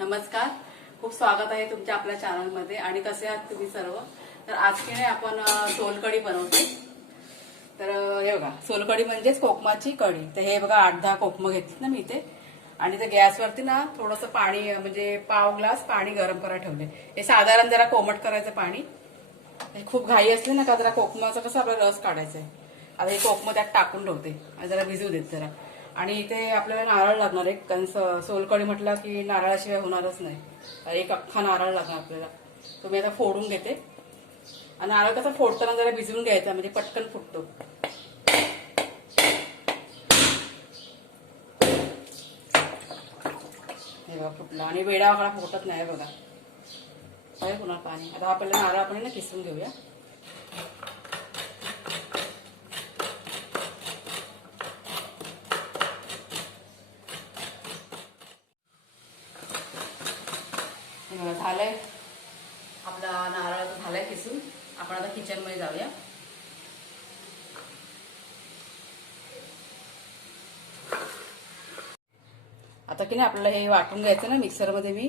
नमस्कार, खूप स्वागत आहे तुमच्या आपल्या चॅनलमध्ये. आणि कसे आहात तुम्ही सर्व? तर आज की नाही आपण सोलकढी बनवतो. तर हे बघा, सोलकढी म्हणजेच कोकमाची कढी. तर हे बघा 8-10 कोकम घेतलीत ना मी इथे. आणि ते गॅसवरती ना थोडंसं पाणी म्हणजे पाव ग्लास पाणी गरम करायला ठेवले. हे साधारण जरा कोमट करायचं पाणी. खूप घाई असली ना का जरा कोकमाचा कसा आपला रस काढायचा आहे. आता हे कोकम त्यात टाकून ठेवते आणि जरा भिजू देत जरा. आणि इथे आपल्याला नारळ लागणार आहे, कारण सोलकढी म्हटलं की नारळाशिवाय होणारच नाही. एक अख्खा नारळ लागणार आपल्याला. तो मी आता फोडून घेते. आणि नारळ कसा फोडताना जरा भिजवून घ्यायचा म्हणजे पटकन फुटतो. हे बघा फुटला. आणि वेडा वाकडा फुटत नाही बघा. काय पुन्हा पाणी. आता आपल्याला नारळ आपण ना किसून घेऊया. झालंय आपला नारळ झालाय किसून. आपण आता किचन मध्ये जाऊया. आता की नाही आपल्याला हे वाटून घ्यायचं ना मिक्सर मध्ये. मी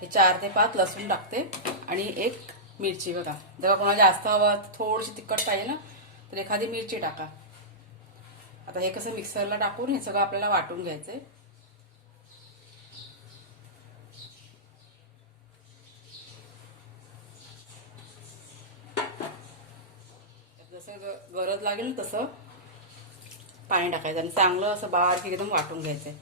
हे 4 ते 5 लसूण टाकते आणि 1 मिरची. बघा, जर कोणाला जास्त हवं थोडीशी तिखट पाहिजे ना तर एखादी मिरची टाका. आता हे कसं मिक्सरला टाकून हे सगळं आपल्याला वाटून घ्यायचंय. जसं गरज लागेल तसं पाणी टाकायचं आणि चांगलं असं बारीक एकदम वाटून घ्यायचंय.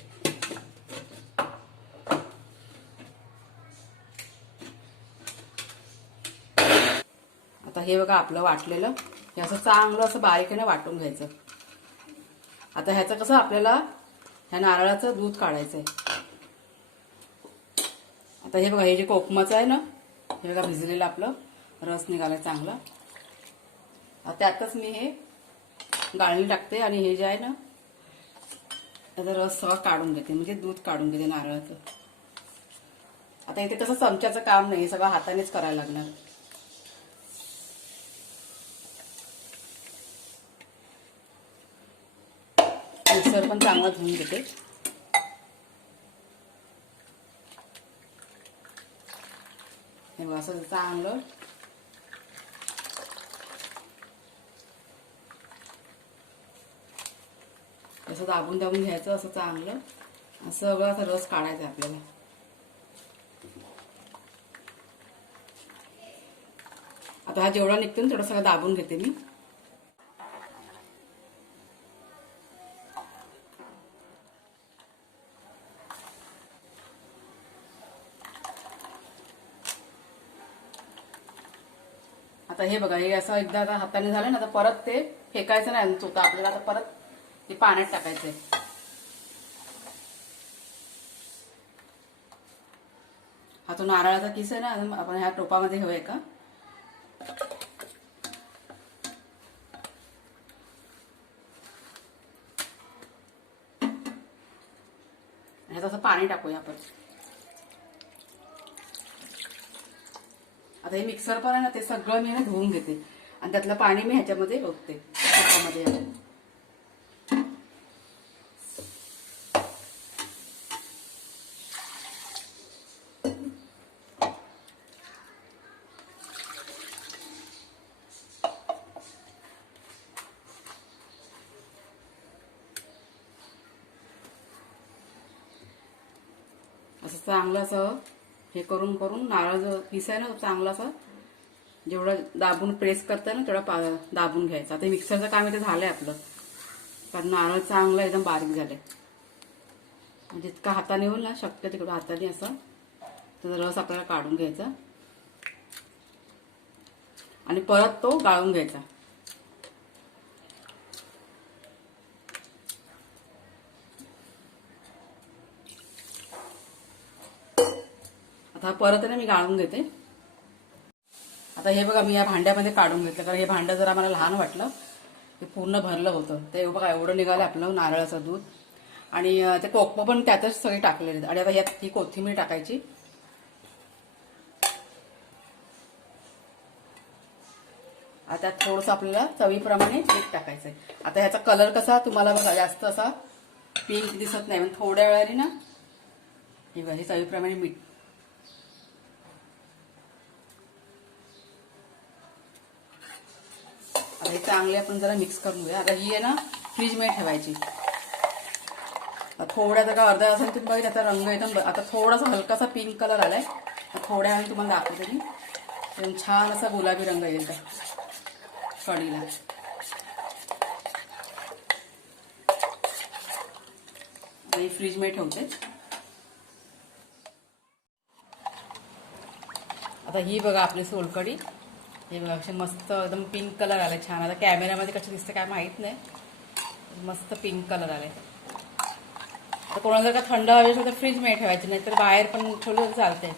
आता हे बघा आपलं वाटलेलं हे असं चांगलं असं बारीकीने वाटून घ्यायचं. आता ह्याचं कसं आपल्याला ह्या नारळाचं दूध काढायचंय. आता हे बघा, हे जे कोकमाचं आहे ना हे बघा भिजलेलं आपलं रस निघालाय चांगला. त्यातच मी हे गाळणी टाकते आणि हे जे आहे ना त्याचा रस सगळा काढून घेते, म्हणजे दूध काढून घेते नारळाचं. आता इथे कसं चमच्याचं काम नाही, सगळं हातानेच करायला लागणार. मिक्सर पण चांगला धुवून घेते. हे बघा असं चांगलं असं दाबून घ्यायचं. असं चांगलं असं सगळं असं रस काढायचा आपल्याला. आता हा जेवढा निघतो ना तेवढं सगळं दाबून घेते मी. आता हे बघा, हे असं एकदा आता हाताने झालं ना तर परत ते फेकायचं नाही चोथा आपल्याला. आता परत ते पाण्यात टाकायचंय. हा तो नारळाचा किस आहे ना आपण ह्या टोपामध्ये घेऊया का. ह्याचं असं पाणी टाकूया आपण. आता हे मिक्सर पण आहे ना ते सगळं मी ना धुवून घेते आणि त्यातलं पाणी मी ह्याच्यामध्ये ओतते टोपामध्ये. असं चांगलं असं हे करून करून नारळ जो किस आहे ना तो चांगला असं जेवढं दाबून प्रेस करताय ना तेवढं दाबून घ्यायचं. आता मिक्सरचं काम इथे झालंय आपलं, कारण नारळ चांगलं एकदम बारीक झालंय. जितका हाताने होईल ना शक्य तिकडं हाताने असं त्याचा रस आपल्याला काढून घ्यायचा आणि परत तो गाळून घ्यायचा. आता परत ना मी गाळून घेते. आता हे बघा मी या भांड्यामध्ये काढून घेतलं, कारण हे भांडं जरा मला लहान वाटलं. ते पूर्ण भरलं होतं. ते बघा एवढं निघालं आपलं नारळाचं दूध. आणि ते कोकम पण त्यातच सगळे टाकलेले. आणि आता यात ही कोथिंबीर टाकायची. आता थोडंसं आपल्याला चवीप्रमाणे मीठ टाकायचंय. आता ह्याचा कलर कसा तुम्हाला बघा जास्त असा पिंक दिसत नाही, पण थोड्या वेळाने ना हे बघा, हे चवीप्रमाणे मीठ. आता हे चांगले आपण जरा मिक्स करून घेऊया. आता ही आहे ना फ्रीजमध्ये ठेवायची. थोड्या जर का अर्धा तासाने तुम्ही बघितलं त्याचा रंग एकदम आता थोडासा हलकासा पिंक कलर आलाय. थोड्या वेळाने तुम्हाला दाखवते मी. एकदम छान असा गुलाबी रंग येईल त्या कढीला. आणि फ्रीजमध्ये ठेवते. आता ही बघा आपली सोलकढी. हे बघा असे मस्त एकदम पिंक कलर आलाय छान. आता कॅमेऱ्यामध्ये कसं दिसतं काय माहित नाही. मस्त पिंक कलर आलाय. तर कोणाला जर का थंड हवी असेल तर फ्रीजमध्ये ठेवायची, नाही तर बाहेर पण ठेवलं चालतंय.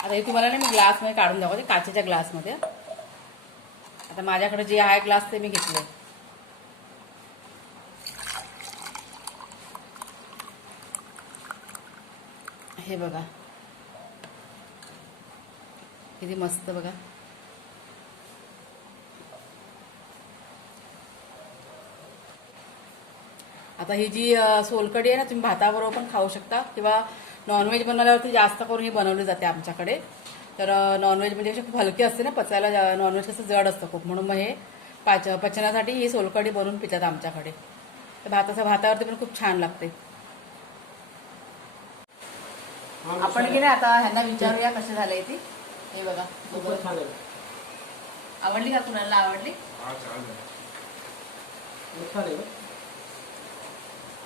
आता हे तुम्हाला ना मी ग्लासमध्ये काढून दाखवते, काचेच्या ग्लासमध्ये. आता माझ्याकडे जे आहे ग्लास ते मी घेतले. हे बघा किती मस्त बघा. आता ही जी सोलकढी आहे ना तुम्ही भाताबरोबर पण खाऊ शकता किंवा नॉनव्हेज बनवल्यावरती जास्त करून ही बनवली जाते आमच्याकडे. तर नॉनव्हेज म्हणजे अशी खूप हलकी असते ना पचायला. नॉनव्हेज कसं जड असतं खूप, म्हणून मग हे पचनासाठी ही सोलकढी बनवून पितात आमच्याकडे. तर भातावरती पण खूप छान लागते. आपण की नाही आता ह्यांना विचारूया कशी झालंय ती. हे बघा आवडली का? कुणाला आवडली?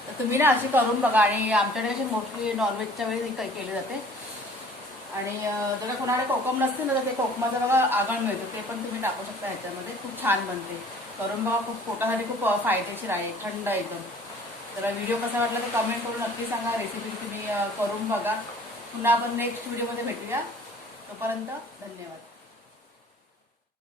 तर तुम्ही ना अशी करून बघा. आणि आमच्याकडे अशी मोस्टली नॉनव्हेजच्या वेळी केली जाते. आणि जर कोणाला कोकम नसते ना तर ते कोकमाचा बघा आगळ मिळतो, ते पण तुम्ही टाकू शकता ह्याच्यामध्ये. खूप छान बनते. करून बघा, खूप पोटासाठी खूप फायदेशीर आहे, थंड एकदम. जरा व्हिडिओ कसा वाटला तर कमेंट करून नक्की सांगा. रेसिपी तुम्ही करून बघा. पुन्हा आपण नेक्स्ट व्हिडिओमध्ये भेटूया. तोपर्यंत धन्यवाद.